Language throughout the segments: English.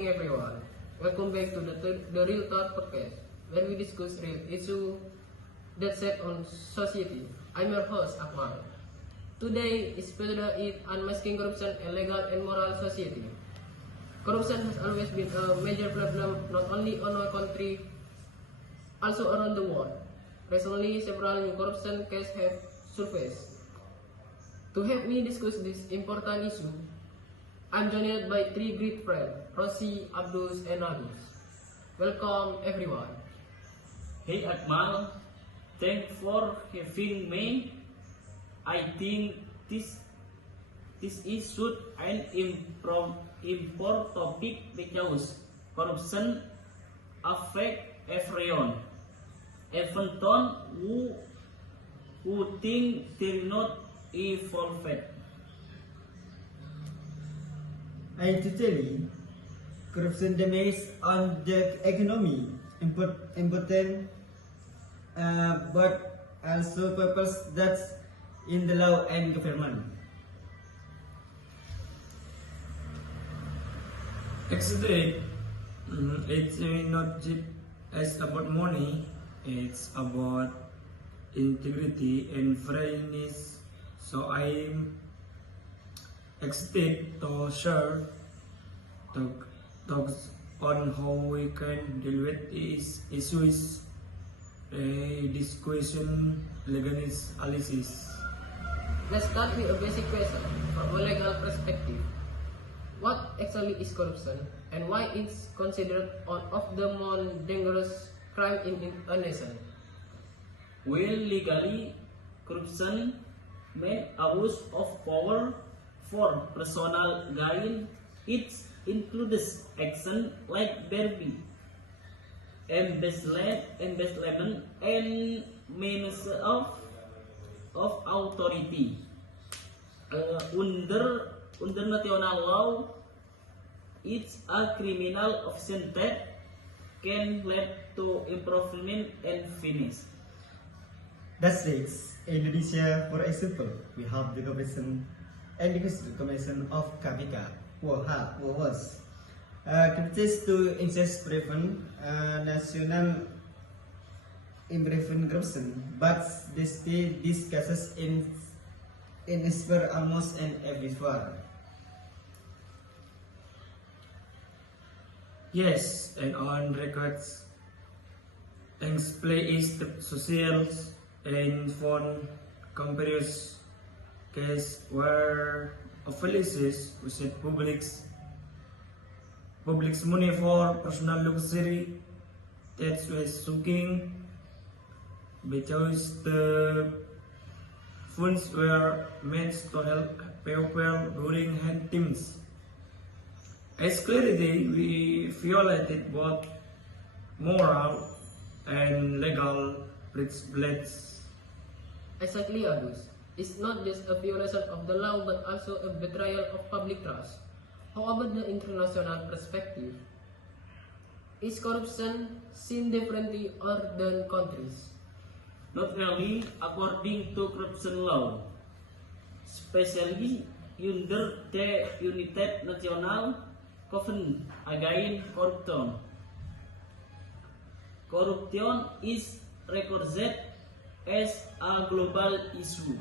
everyone. Welcome back to the Real Talk podcast, where we discuss real issues that shape on society. I'm your host, Akmal. Today is episode is Unmasking Corruption and Legal and Moral Society. Corruption has always been a major problem not only on our country, also around the world. Recently, several new corruption cases have surfaced. To help me discuss this important issue, I'm joined by three great friends, Rosie, Abdus, and Agus. Welcome everyone. Hey Akmal, thanks for having me. I think this is such an important topic because corruption affects everyone, even those who think they're not involved. And to tell you, corruption damages on the economy important, but also purpose that's in the law and government. Actually, it's not just about money, it's about integrity and fairness. So I'm excited to share talks on how we can deal with these issues, this question analysis. Let's start with a basic question from a legal perspective. What actually is corruption and why it's considered one of the most dangerous crimes in a nation? Well, legally, corruption means abuse of power for personal gain. It includes action like bribery, embezzlement, and means of authority. Under national law, it's a criminal offense that can lead to imprisonment and fines. That's it. In Indonesia, for example, we have the Commission and the Commission of KPK, who was criticized to incest prevent national improvement corruption, but these cases in sphere almost and everywhere. Yes, and on records, thanks play is the social and phone comparious case where officials used public's money for personal luxury that was sucking because the funds were meant to help people during hunting. As clearly, we violated both moral and legal principles. Exactly, Agus. It's not just a violation of the law but also a betrayal of public trust. How about the international perspective? Is corruption seen differently other countries? Not really according to corruption law, especially under the United Nations Covenant Against Corruption. Corruption is recognized as a global issue.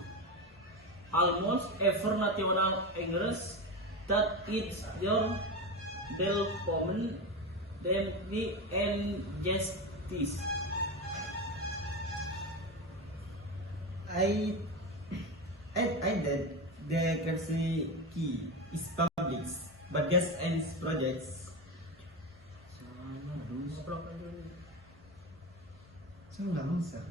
Almost every national agrees that it's your development, democracy, and justice. I that the currency key is public, but gas and projects. So lamang sir.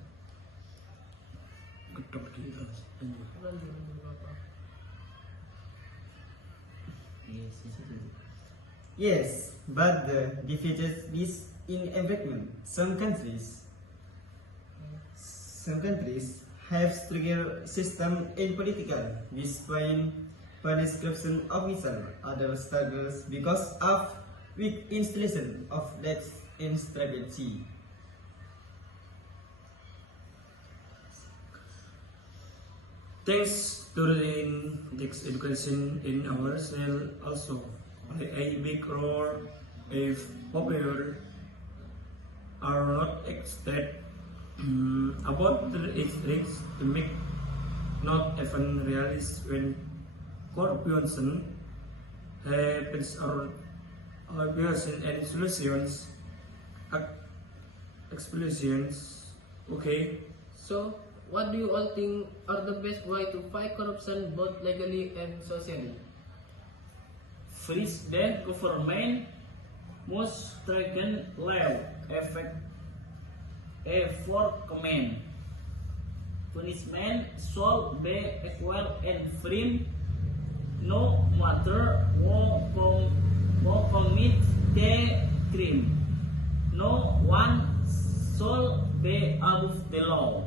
Yes, but the defeated is in environment. Some countries have stricter system in political, which punish corruption officer. Others struggles because of weak installation of that instability. Thanks to the education in our cell also play a big role if popular are not acted about its risks to make not even realize when corruption happens or abuse and solutions explosions. Okay. So, what do you all think are the best way to fight corruption both legally and socially? First, the government must strengthen law for command. Punishment should be equal and free, no matter who commit the crime. No one should be above the law.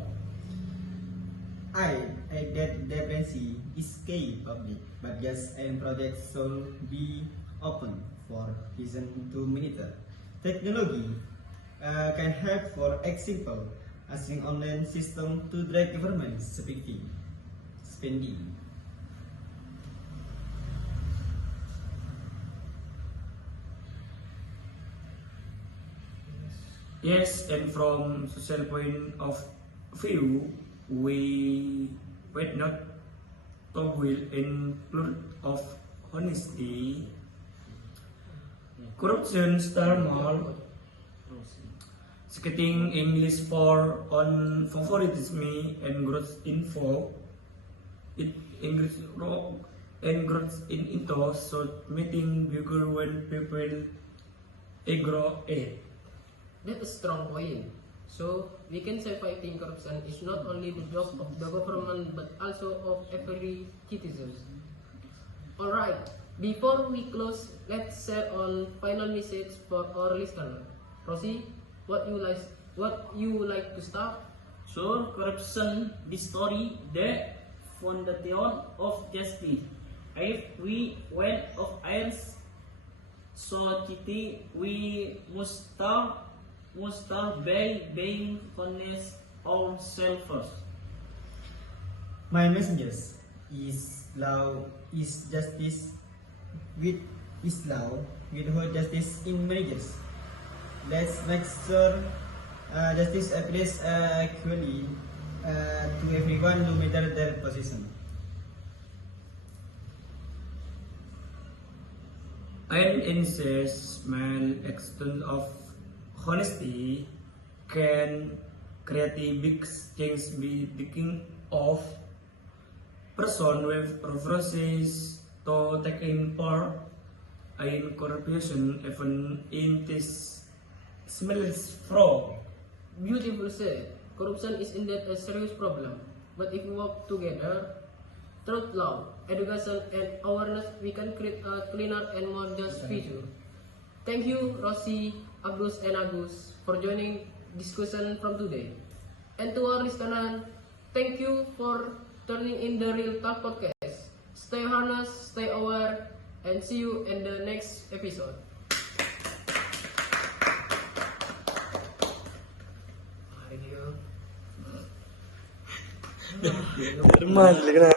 I that dependency is key public, but gas and projects should be open for citizen to monitor. Technology can help for example, asking online system to track government spending. Yes, and from social point of view, we would not will include of honesty, corruption, more, skating English for on favoritism and growth info, it English rock and growth in into so meeting bigger when people agro it. That's a strong point. So, we can say fighting corruption is not only the job of the government but also of every citizen. Alright, before we close, let's share on final message for our listener. Rosie, what you like to start? So, corruption destroy the foundation of justice. If we went of ours society, we must start by being honest ourselves first. My messengers is law is justice with is law with whole justice in marriages. Let's make sure justice applies equally to everyone no matter their position. An incessant extent of honesty can create a big change by thinking of person with references to taking part in corruption even in this smells fraud. Beautiful said. Corruption is indeed a serious problem. But if we work together, through law, education and awareness, we can create a cleaner and more just future. Thank you, Rosie, Agus and Agus, for joining discussion from today. And to our listener, thank you for turning in the Real Talk podcast. Stay honest, stay aware, and see you in the next episode. Thank you. Hermano,